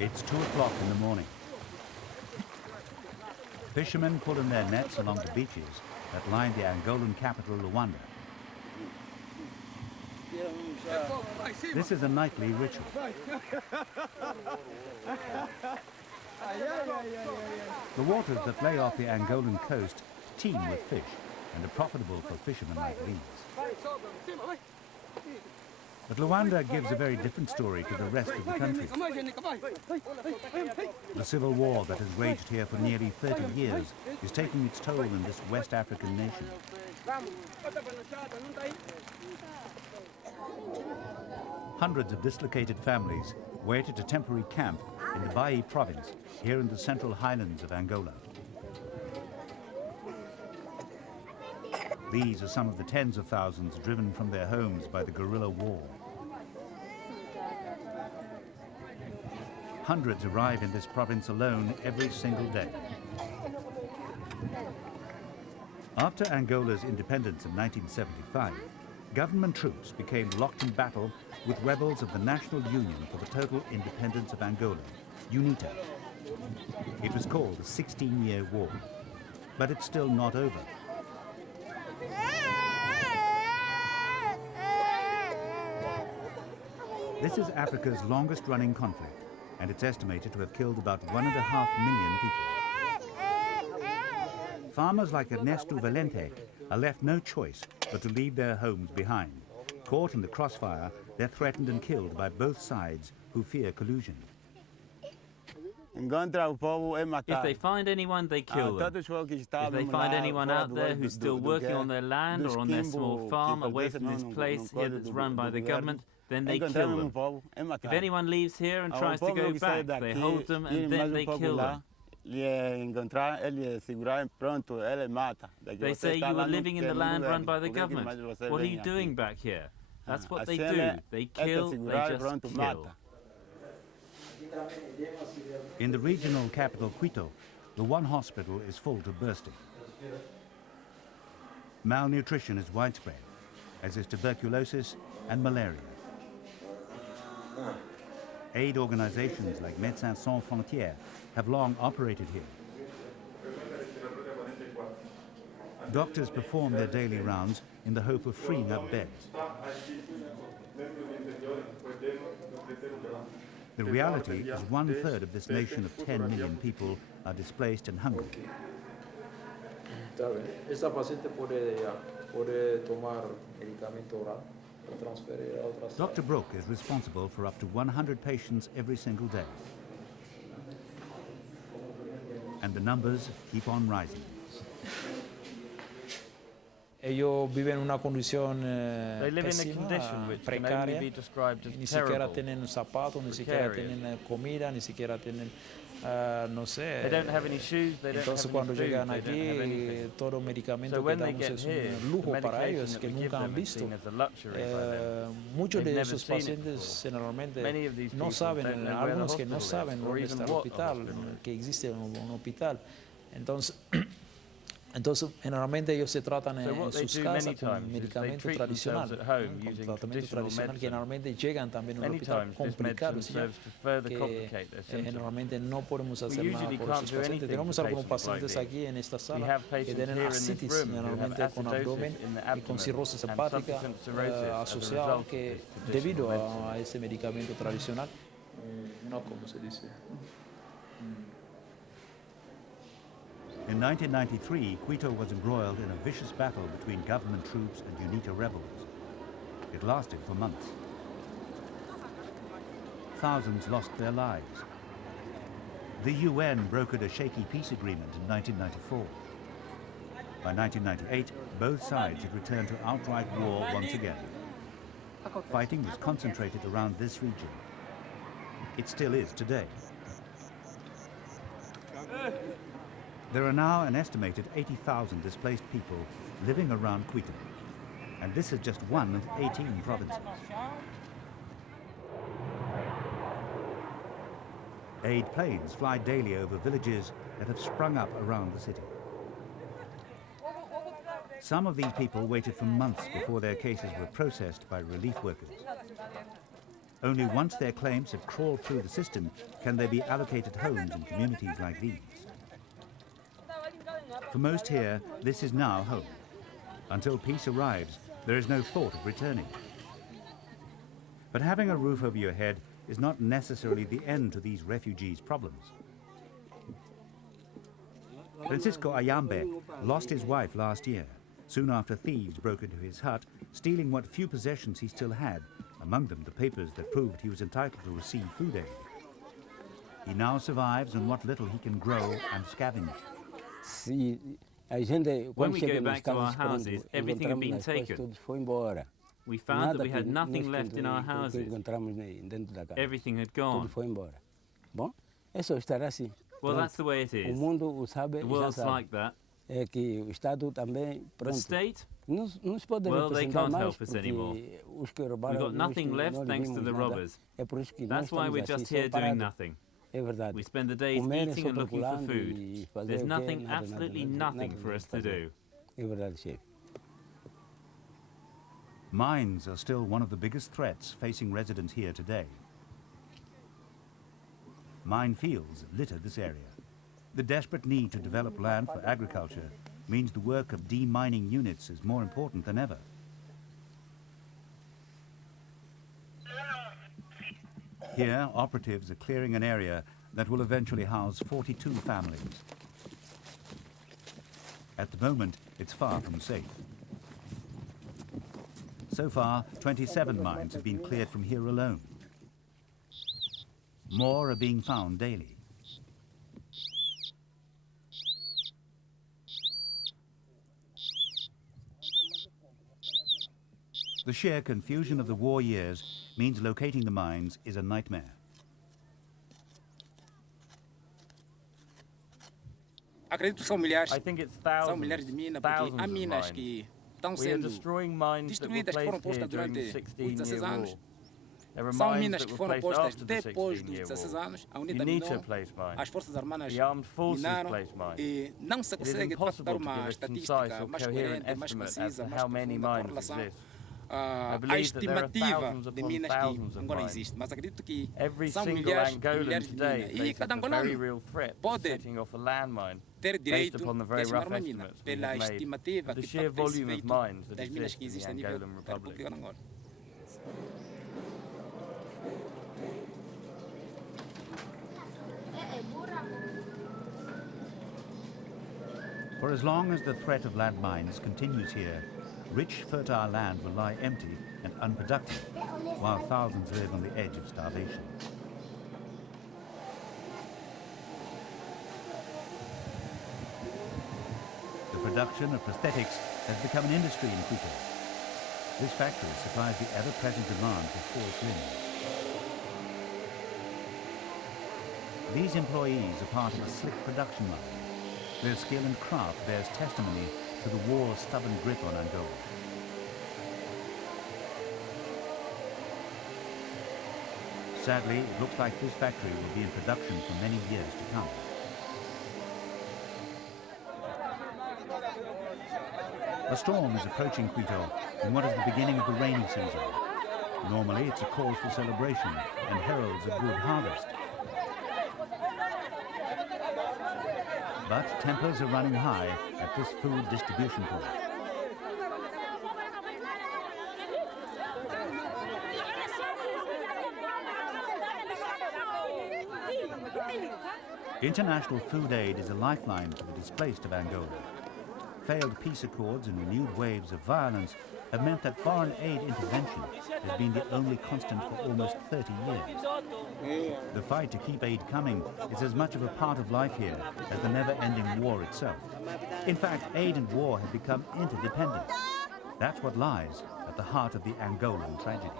It's 2 o'clock in the morning. Fishermen pull in their nets along the beaches that line the Angolan capital, Luanda. This is a nightly ritual. The waters that lay off the Angolan coast teem with fish and are profitable for fishermen like these. But Luanda gives a very different story to the rest of the country. The civil war that has raged here for nearly 30 years is taking its toll in this West African nation. Hundreds of dislocated families wait at a temporary camp in the Bahia province, here in the central highlands of Angola. These are some of the tens of thousands driven from their homes by the guerrilla war. Hundreds arrive in this province alone every single day. After Angola's independence in 1975, government troops became locked in battle with rebels of the National Union for the Total Independence of Angola, UNITA. It was called the 16-year war, but it's still not over. This is Africa's longest-running conflict, and it's estimated to have killed about 1.5 million people. Farmers like Ernesto Valente are left no choice but to leave their homes behind. Caught in the crossfire, they're threatened and killed by both sides who fear collusion. If they find anyone, they kill them. If they find anyone out there who's still working on their land or on their small farm away from this place here that's run by the government, then they kill them. If anyone leaves here and tries to go back, they hold them and then they kill them. They say you are living in the land run by the government. What are you doing back here? That's what they do. They kill, they just kill. In the regional capital, Quito, the one hospital is full to bursting. Malnutrition is widespread, as is tuberculosis and malaria. Aid organizations like Médecins Sans Frontières have long operated here. Doctors perform their daily rounds in the hope of freeing up beds. The reality is 1/3 of this nation of 10 million people are displaced and hungry. Dr. Brook is responsible for up to 100 patients every single day. And the numbers keep on rising. They live in a condition which can only be described as terrible. They don't have any shoes, they don't have any food, they don't have anything. So when they get here, the medication that we give them is seen as a luxury by them. They've never seen it before. Many of these people don't know where the hospital is, or even what the hospital is. Entonces, generalmente ellos se tratan en sus casas con medicamentos medicamento tradicional, con tratamiento tradicional que generalmente llegan también a un hospital complicados que generalmente no podemos hacer nada por esos pacientes. Tenemos algunos pacientes aquí en esta sala que tienen ascitis, generalmente con abdomen y con cirrosis hepática asociada que debido a ese medicamento tradicional, no como se dice. In 1993, Quito was embroiled in a vicious battle between government troops and UNITA rebels. It lasted for months. Thousands lost their lives. The UN brokered a shaky peace agreement in 1994. By 1998, both sides had returned to outright war once again. Fighting was concentrated around this region. It still is today. There are now an estimated 80,000 displaced people living around Quito, and this is just one of 18 provinces. Aid planes fly daily over villages that have sprung up around the city. Some of these people waited for months before their cases were processed by relief workers. Only once their claims have crawled through the system can they be allocated homes in communities like these. For most here, this is now home. Until peace arrives, there is no thought of returning. But having a roof over your head is not necessarily the end to these refugees' problems. Francisco Eyambe lost his wife last year, soon after thieves broke into his hut, stealing what few possessions he still had, among them the papers that proved he was entitled to receive food aid. He now survives on what little he can grow and scavenge. When we go back to our houses, everything had been taken. We found that we had nothing left in our houses. Everything had gone. Well, that's the way it is. The world's like that. The state? Well, they can't help us anymore. We've got nothing left thanks to the robbers. That's why we're just here doing nothing. We spend the days eating and looking for food. There's nothing, absolutely nothing for us to do. Mines are still one of the biggest threats facing residents here today. Minefields litter this area. The desperate need to develop land for agriculture means the work of demining units is more important than ever. Here, operatives are clearing an area that will eventually house 42 families. At the moment, it's far from safe. So far, 27 mines have been cleared from here alone. More are being found daily. The sheer confusion of the war years means locating the mines is a nightmare. I think it's thousands of mines. We are destroying mines that were placed here during the 16-year war. There are mines that were placed after the 16-year war. UNITA placed mines. The armed forces placed mines. It is impossible to give a concise or coherent estimate as to how many mines exist. I believe that there are thousands upon thousands of mines. Every single Angolan today faces a very real threat of setting off a landmine based upon the very rough estimates we have made of the sheer volume of mines that exist in the Angolan Republic. For as long as the threat of landmines continues here, rich, fertile land will lie empty and unproductive, while thousands live on the edge of starvation. The production of prosthetics has become an industry in Quito. This factory supplies the ever-present demand for false limbs. These employees are part of a slick production line. Their skill and craft bears testimony to the war's stubborn grip on Angola. Sadly, it looks like this factory will be in production for many years to come. A storm is approaching Quito in what is the beginning of the rainy season. Normally, it's a cause for celebration and heralds a good harvest. But tempers are running high at this food distribution point. International food aid is a lifeline to the displaced of Angola. Failed peace accords and renewed waves of violence have meant that foreign aid intervention has been the only constant for almost 30 years. The fight to keep aid coming is as much of a part of life here as the never-ending war itself. In fact, aid and war have become interdependent. That's what lies at the heart of the Angolan tragedy.